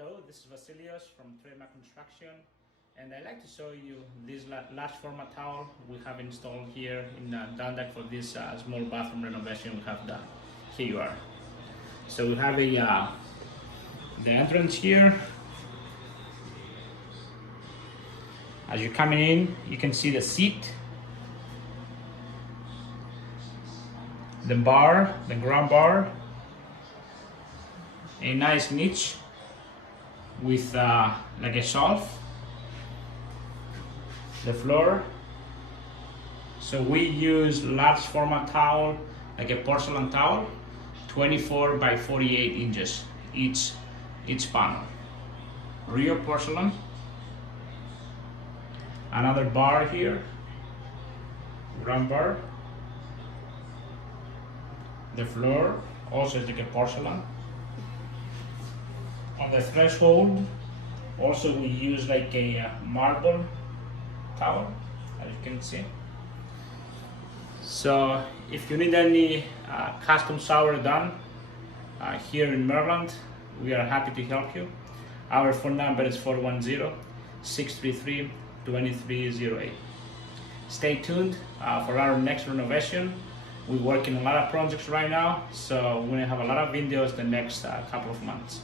Hello, this is Vasilios from Trademark Construction, and I'd like to show you this large format towel we have installed here in Dundalk for this small bathroom renovation we have done. Here you are. So we have the entrance here. As you're coming in, you can see the seat, the bar, the ground bar, a nice niche with like a shelf, the floor. So we use large format towel, like a porcelain towel, 24 by 48 inches each panel. Real porcelain. Another bar here, ground bar. The floor also is like a porcelain. On the threshold, also we use like a marble towel, as you can see. So if you need any custom shower done here in Maryland, we are happy to help you. Our phone number is 410-633-2308. Stay tuned for our next renovation. We're working on a lot of projects right now, so we're gonna have a lot of videos the next couple of months.